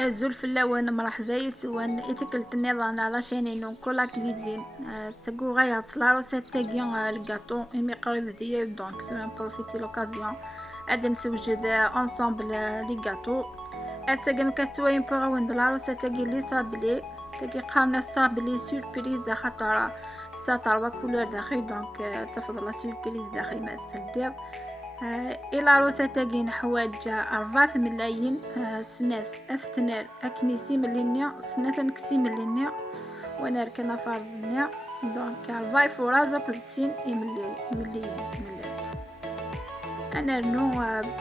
الزول فلاوان مرحبا يسوان إتكلت النظام على شانينو كولا كويزين ساقو غاية تصلارو ساتاقي الكاطو إمي قريب ديال دونك نبروفيتي لوكازيون غادي نسوجد انصومبل لي كاطو اساقا مكاتوين بوغاون دلارو ساتاقي لي صابلي تاقي قارنا صابلي سوربريز خاطر ساتر كولور داخل دونك تفضل لا سوربريز داخل ما تستلدير إلى روسا تاقين حوايج 4 ملايين سناث أفتنار أكنيسي ملينيا سناث أنكسي ملينيا وانا ركنا فارزنيا دونك 4 فرازة كدسين مليين ملات أنا رنو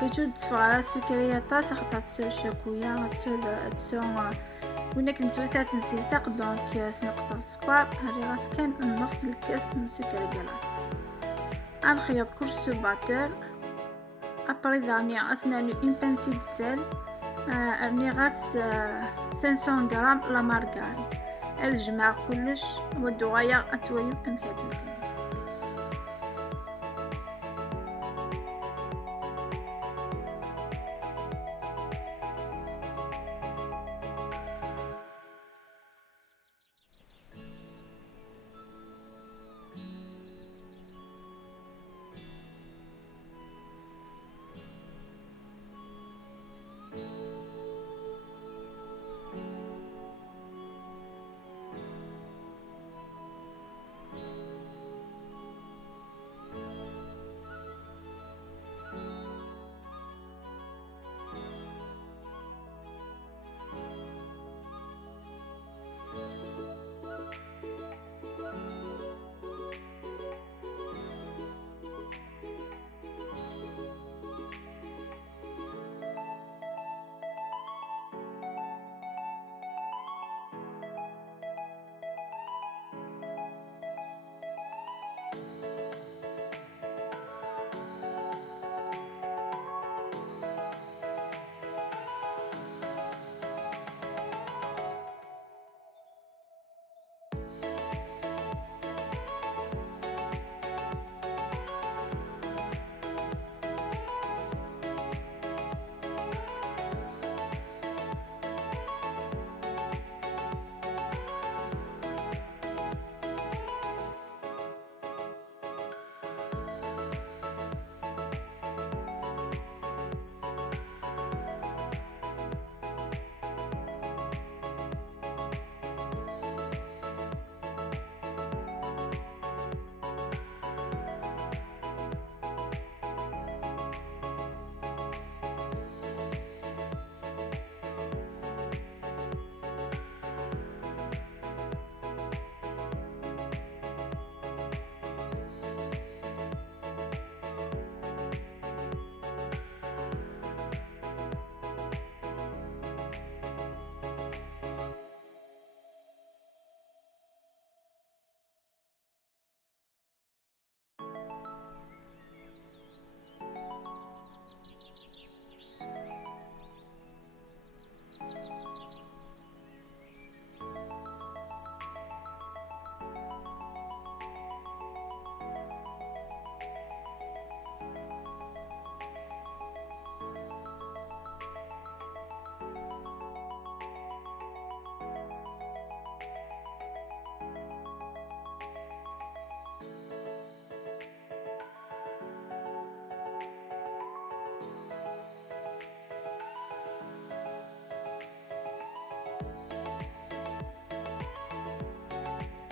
بجود تفغالا سكرية تاس خطا تسو شاكويا تسو وناك نسويسات نسيساق دونك سنقص السكر هاري راس كان نفس الكاس من سكر جلاس نخيط كل سوباتور أبري دانيا أسنانو إن بانسي د سال أرني غاس 500 غرام لا مارغارين الجماع كلش ودو غايا أتويو أمكاتلكم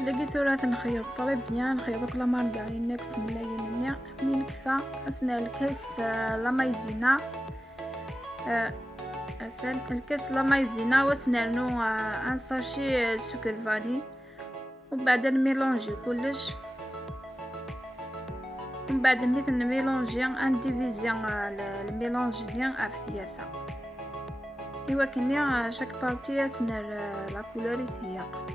لقيت ثلاث نخيط طلب بيان نخيط كل مارغرين نكت ملايين من كفا أثناء الكاس لا مايزينا أثناء الكاس لا مايزينا وسنانو ان ساشي سكر فاني وبعد نميلونجي كلش ومن بعد مثل نميلونجي ان ديفيزيون الميلونجي بيان أفثياثا إوا كني شاك بارتي سنر لا كولور يسياق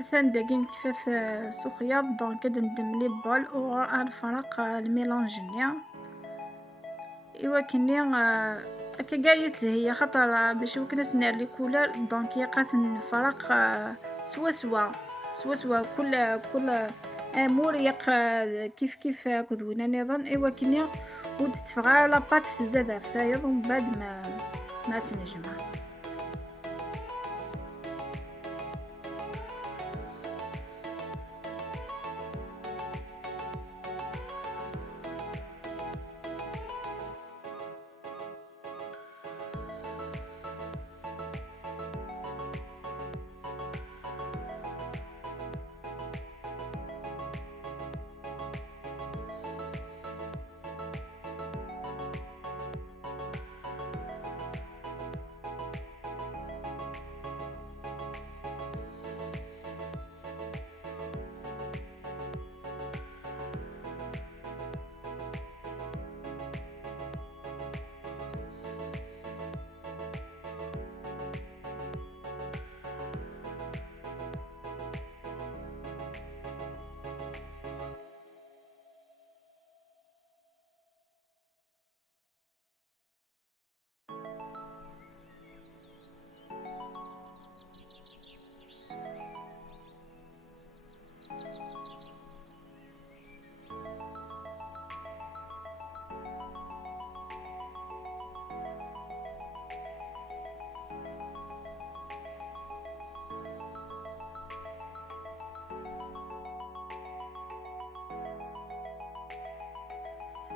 مثلا داكين كيفاش سخياط دونك ندم لي بول و غنفرق الميلونجيني ايوا كني هكا كاع يسهي خاطر باش وكناس نار لي كولور دونك يقاس نفرق سوا كل امور كيف كذونا نظن ايوا كني ود تفغى لاباط تزاد فايض ومن بعد ما تنجمع.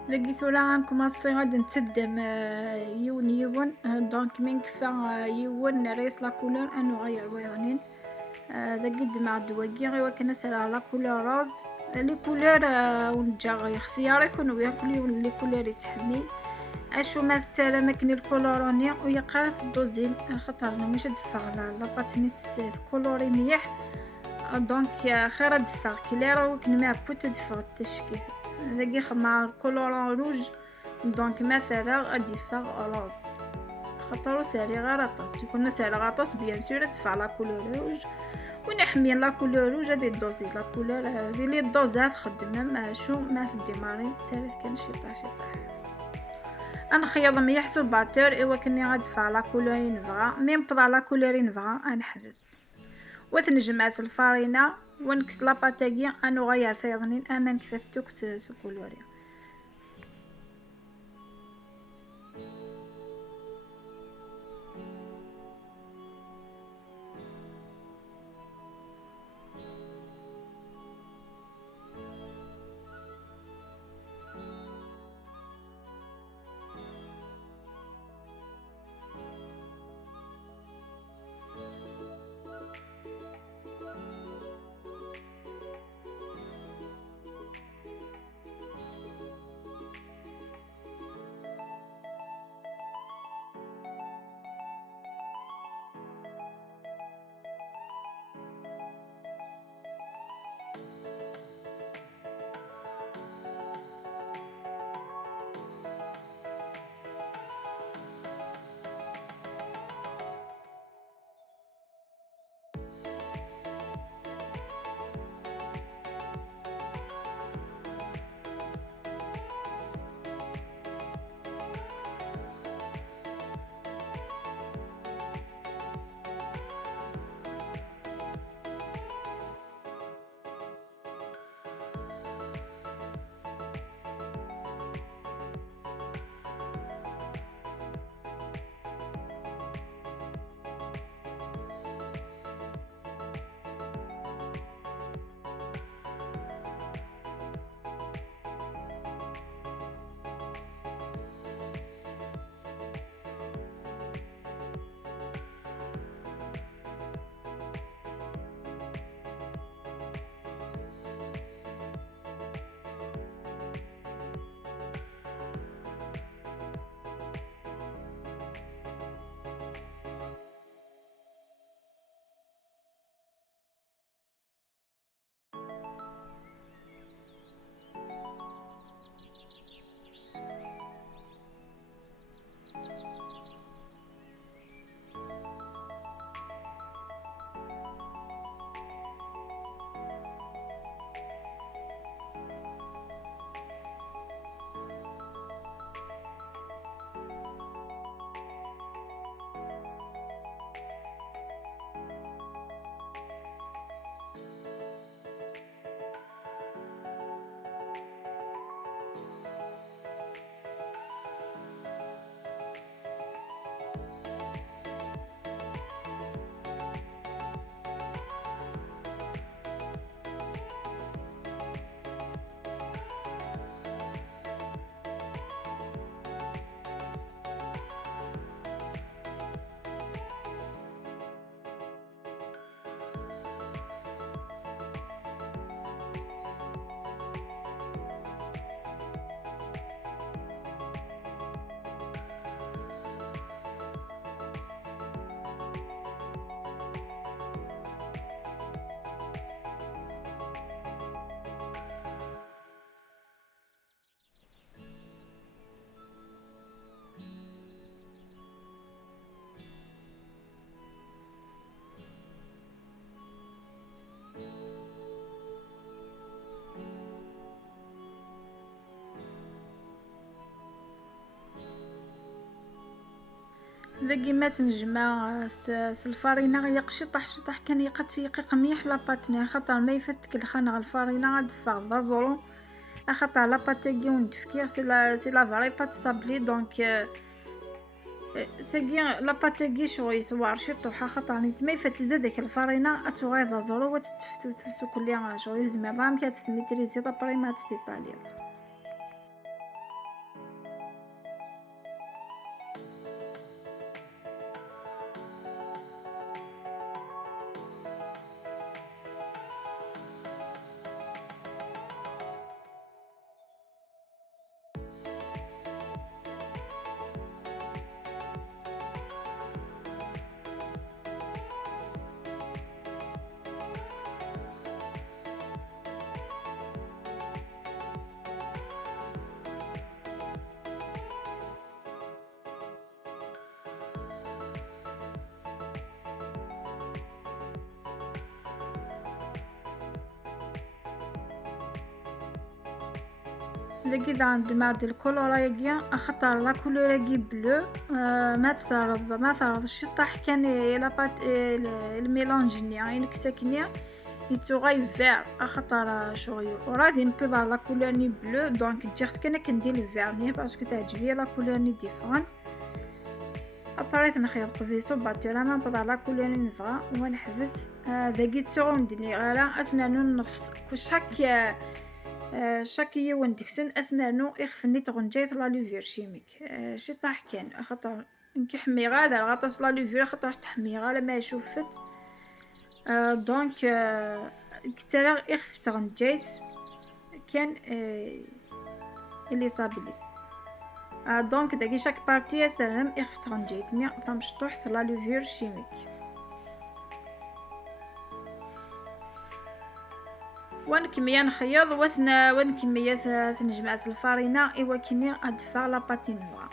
لقيت ولا غنكماصي غادي نتدم يون دونك من كفا يون ريس لا كولور انو غير ويرنين ذا قد مع الدواقي غير كنا سلا لا كولور روز لي كولور ونجا اختيار يكون وياكل لي كولور يتحمي اشو ما تالا ماكن الكولوروني ويا قالت الدوزين خاطر انا مش دفع لا باتني كولوري مليح دونك خير دفع كليرا وكن ما كنت دفع التشكيل ذاكي مع الكولورون روج دونك مثلا غادي فاغ روز خاطر سالي غير طاس يكون سالي غطاس بيان سور دفع لا كولور روج ونحمي لا كولور روج هادي دوزي لا كولور هذه لي دوزات خدمه شو ما في الديماري تالف كان شي طاح انا خياض ما يحسب باتور ايوا كني غادفع لا كولور نبغى ميم بضا لا كولور نبغى نحبس وتنجمعت الفارينه ونكس لاباطاكي انو غير ثيضنين امان كيفاش توكس كولوري. ذاكي ما تنجمع الفرينه يقشي شطح كان يقات يقيق مليح لاباتني خاطر ما يفتك الخانه الفرينه دفع دازولو خاطر لاباتيكي وندفكي سي لا فري بات صابلي دونك ثقي لاباتيكي شوي توار شطوحه خاطر ما يفت زادك الفرينه اتوغي دازولو وتتفتو كلها شوي زعما كتميتريزي طابري ما تستيطالي. ذاكي دا عندما هاد الكولورايكيا خاطر لا كولوراكي بلو ما تعرض الشطح كان لاباط الميلانج يعني كساكنيا يتوغاي فير خاطر شغل ورادي نبيض لا كولورني بلو دونك جيت كان كندير الفيرني باسكو تعجبني لا كولورني ديفرون اباريت نخيط قفيسو باتولا ما نبيض لا كولورني نفغا ونحبس ذاكي تغندني على اسنانو النفس كشاك شاكيه وندكسن اسنانو يخفني تغنجيت لا لوفير شيميك شطح كان خاطر نكحمي غادا غاطس لا لوفير خاطر تحمي غالا ما شوفت دونك كتلا يخف تغنجيت كان اللي صابلي دونك داكي شاك بارتي سلام يخف تغنجيتني فمشطوح لا لوفير شيميك ونكميا نخيض واسنا ونكميا تنجمع الفرينه ايوا كيني ادفع لا باتينوا.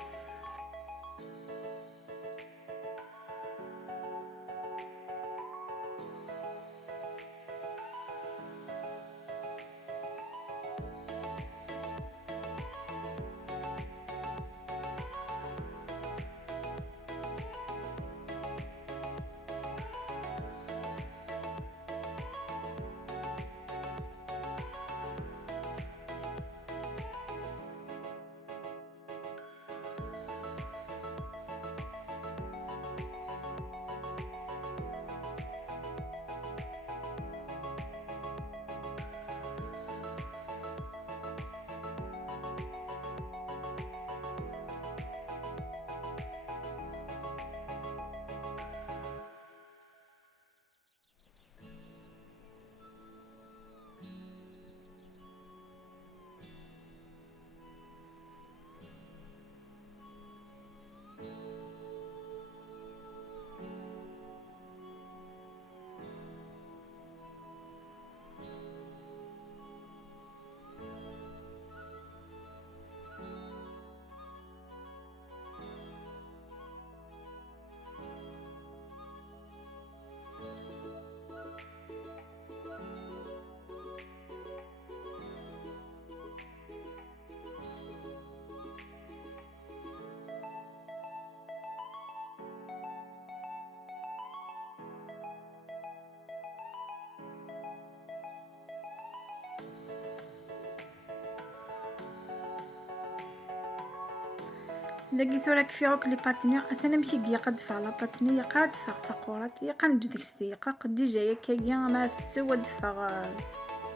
داكي ثورا كفيروك لي باتني اثنا مشي قد فعلا باتني قاد فاق تقورات يقن جدك ستيقا قد جايه كايا ما تسوى دفا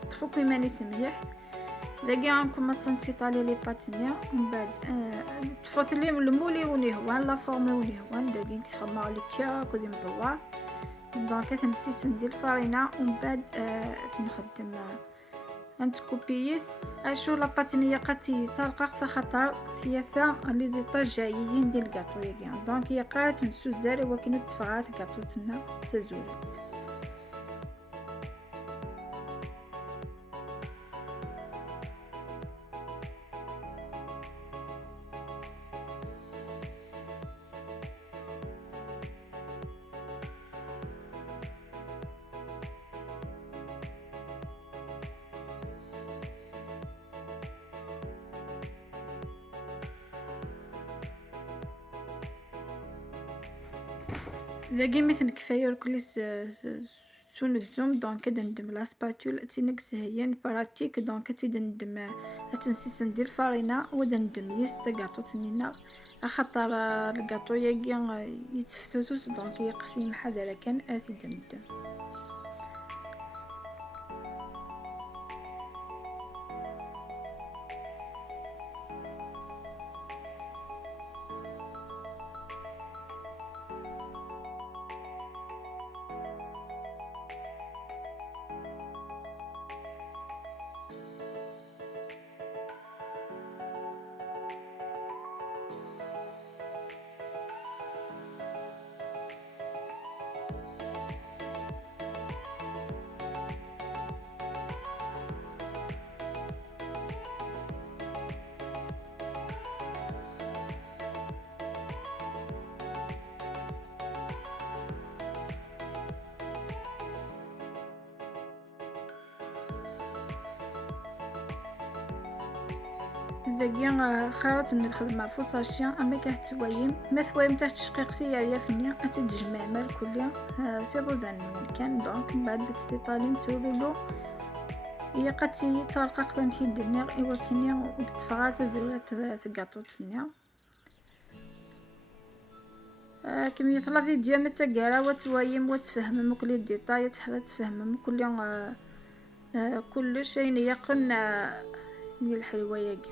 تفوك ماني سميح داكي غنكون ما سنتي طالي لي باتني ومن بعد تفوت لي المولي ونهوان لا فورمي ونهوان داكي كتخمع لي كاك ودي مدوار دونك تنسيس ندير الفرينه ومن بعد تنخدم كوبييس اشو لا باتنيه قاتي تلقى خطر ثيثا لي زيطاج جايين ديال الكاطو ياكي دونك هي قالت نسو زاري ولكن تفعات الكاطو تنا تزولت. داكي مثل كفاية كليس سونزوم دونك ندم لا سباتول تينكس هي براتيك دونك تندم تنسيس ندير فارينة ندم يس كاطو تنينا خاطر الكاطو ياكي يتفتوس دونك يقسم حدا كان دندم. داكيا خيرات الخدمة فوساشيا أما كتوايم ما ثوايم تحت تشقيقتي يا فنيا أتجمع مال كليا سيرو ذان كان دونك من بعد تستطالين تولولو هي قاتي ترقق بام كيدنيا إوا كينيا وتتفغات زرات ثقاطو تسنيا كمية لا فيديو متى قارا وتوايم وتفهم مكل ديتاي تحب تفهم مكل كل شيء يقن الحلوة ياكي.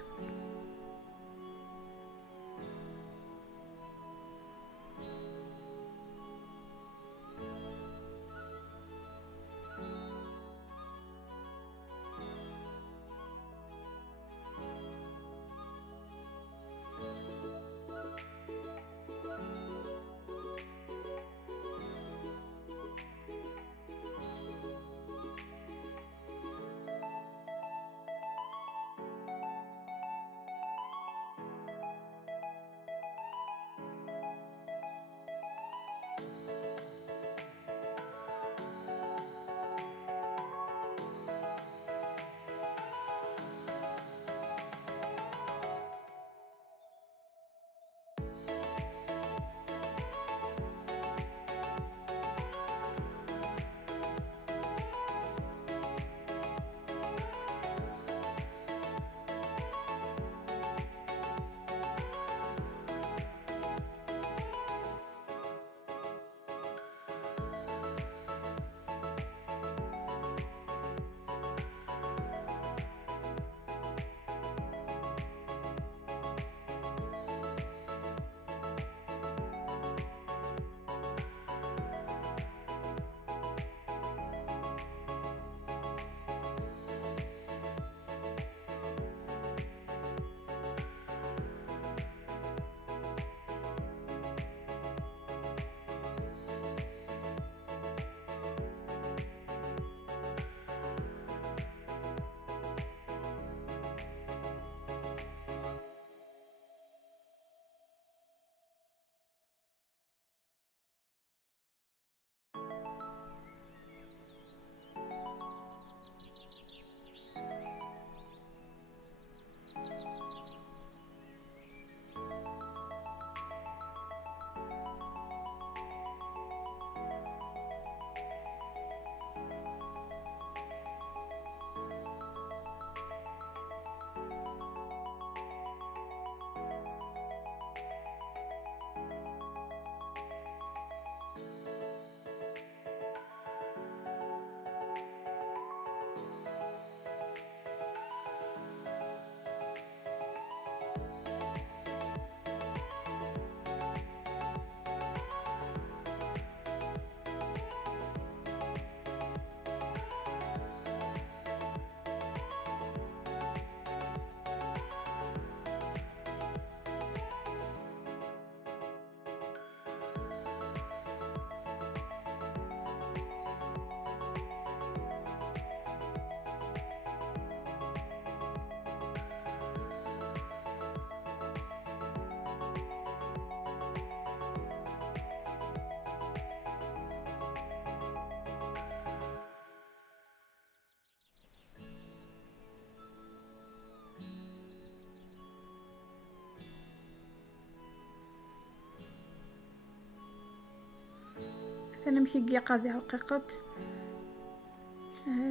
ثاني مكي قاضي رقيقت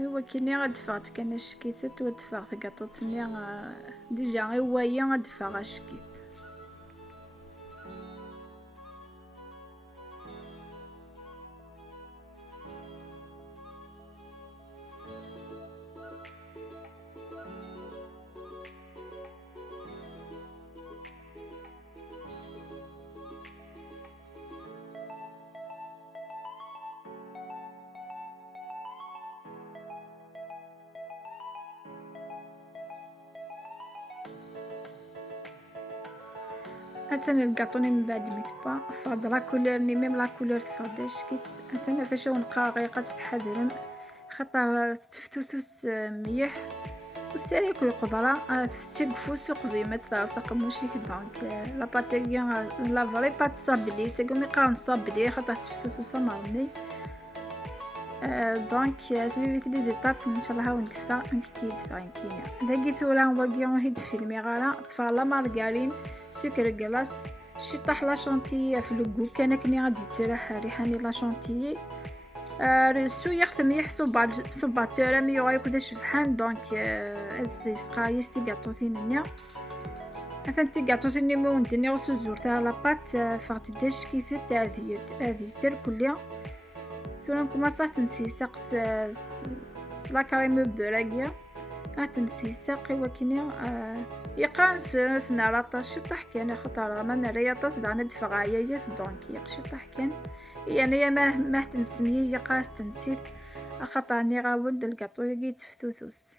وكني غدفعت كان شكيت ودفعت كاطوتني ديجا هوايا غدفع شكيت. أتاني الكاطوني من بعد ميتبا فاض لا كولور ني ميم لا كولور تفاض شكيت أتانا فاش ونقا غيقا تتحضرن خاطر تفتوثوس مليح وسالي كل قدرة تفسيق فوسق فيما تلاصق موشيك دونك لا باتيغيا لا فري بات صابلي تقومي قارن صابلي خاطر تفتوثوس مرمي دونك سبيبيت لي زيتاب ان شاء الله هاو ندفع كي يدفع كينيا داكي ثورا واقي هيد فيلمي غالا طفا لا مارغارين سكر كلاص شي طاح لا شونتي في لوغو كان كني غادي تراح ريحاني لا شونتي رسو يخدم يحسو بعد صباتورا مي يغايكو دا شفحان دونك هادسي سقايس تي غاطوثينيا أثن تي غاطوثيني مون دنيا وسو زورتها لاباط فاغت داش كيسو تاع هذي كلها ثم كوماسا تنسيسق لا كريم براكيا تنسيسق وكني يقان سناراطاش طاح كان خطر ما نريطاس دعنا دفغايات دونك يقشطح كان يعني ما تنسمي يقاس تنسيت خطاني غاود الكاطو يجي تفتوثوس.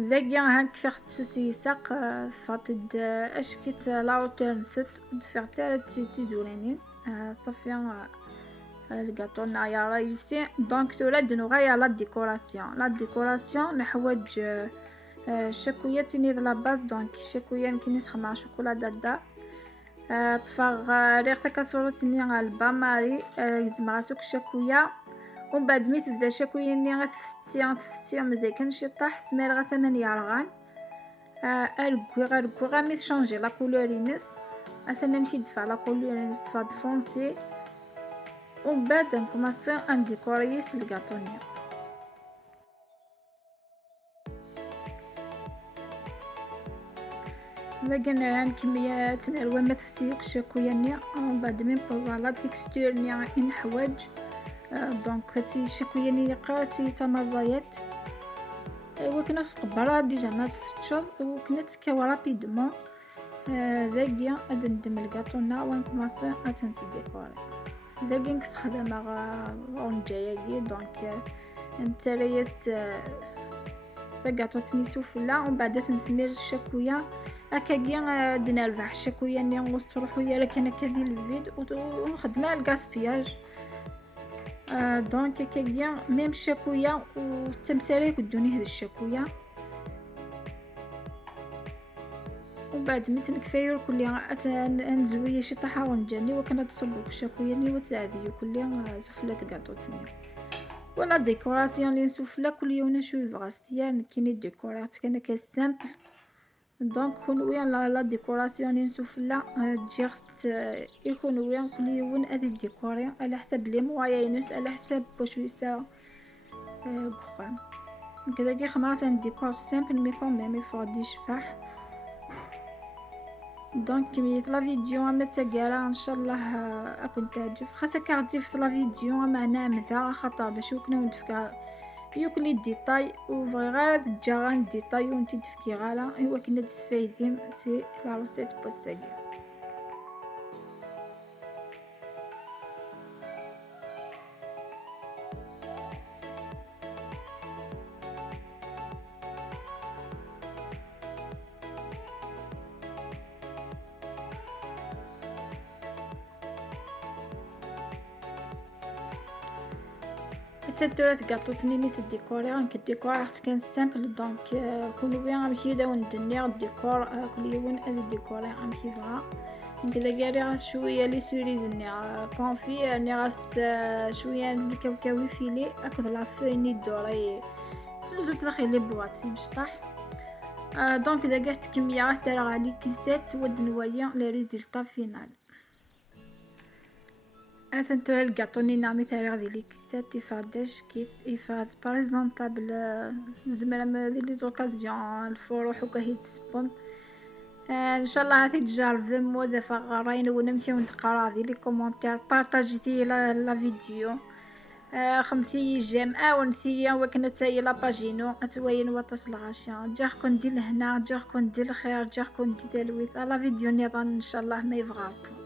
ذاكيا هانك فيغت سوسيساق فاتد اشكيت لاوتور نست دفيغ تاع تيزولانين صافي الكاطو نايا رايسي دونك تولد نغايا لا ديكوراسيون نحوج شكوية تنيض لا باز دونك شكوية يمكن نسخمع شوكولا دادا طفاغ ريغ كاسورتني على الباماري يزمع سوك شكوية ومن بعد مي تبدا شكوية ني غتفتي مزيان كنشي طاح سمير غسمان يارغان الكوي غامي تشونجي لا كولور ينس اثنا نمشي ندفع لا كولور ينس تفاد فونسي ومن بعد نكوماسي انديكوريس الكاطونيا لقينا كمية تنالوا ما تفسيق شكوية نيا ومن بعد مي بوغ لا تيكستور نيا نحوج دونك هاتي شكوية نيا قراتي تمازايات وكنا في قبرة ديجا ما تشوف وكنا تكاو رابيدمون ذاكيا غادي ندم الكاطونا ونكماسي اتنسي ديكوري ذاكيا نستخدم غونجاياكي دونك نتريس تاكاطو تنيسو فلا ومن بعد نسمير الشكوية هكاكيا دنربح الشكوية ني تروحو يا لكن كدير الفيد ونخدمها الكاسبياج دونك هكاكيا ميم الشكوية وتمسالي كدوني هاد الشكوية وبعد متن كفاية كل نزوي شي طحاون جاني وكنا تصبوك شاكويني وتعذي كل سفلة قاطوتني ولا ديكوراسيون لي نسوفلا كل يوم نشوف غاستيان كاين ديكورات كان كسامبل دونك كونويا لا ديكوراسيون لي نسوفلا تجيغت يكون ويا كل يوم ادي ديكوري على حسب لي موايا ناس على حسب واش يسا غرام كذا كي خماس ان ديكور سامبل مي كوميم يفضي شفاح دونك كمية لا فيديو اما تقرا ان شاء الله اكون تعجب خاصك تعجب لا فيديو معناها مثا خطر باش وكنا ندفكا يوكلي ديتاي وفغا تجا ديتاي ونتي تفكي غالا ايوا كنا تسفايدين سي لا روسيت بوستاغي تدورات قاطوتني نيس الديكور رانك الديكور كان سامبل دونك كل وين غنمشي داو ندني الديكور كل يوم هذا الديكور غنمشي فيها كذا كاري شويه لي سوريزني كونفي اني غاس شويه الكاوكاوي فيلي اكل لا فيني دوري تلوزو تدخل لي بواطي مشطح دونك اذا قالت كميه ترى على كيسات ود نوايا لي ريزولطا فينال أثنتو القاطوني نعمي ثاني غادي لي كيسات يفاداش كيف يفاد بريزونطابل زعما لي زوكازيون الفروح وكاهي تسبون ان شاء الله هذه تجرب مود فغراين ونمشي ونتقرا هذه لي كومونتير بارطاجيتي لا فيديو خمسي جيم ونثيا وكنا تاي لا باجينو اتوين وتصل غاشا جاكم دير هنا جاكم دير الخير جاكم دير الويث لا فيديو نظن ان شاء الله ما يبغاكم